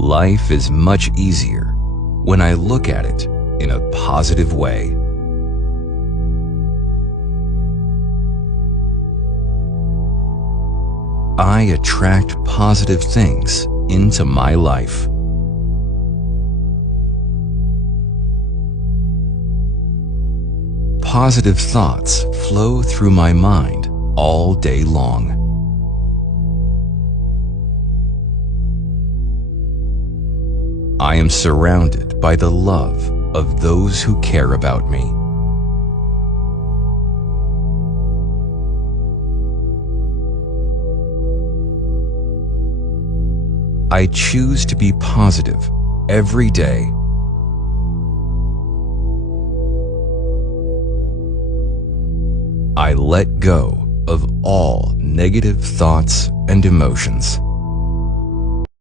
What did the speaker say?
Life is much easier when I look at it in a positive way. I attract positive things into my life. Positive thoughts flow through my mind all day long. I am surrounded by the love of those who care about me. I choose to be positive every day. I let go of all negative thoughts and emotions.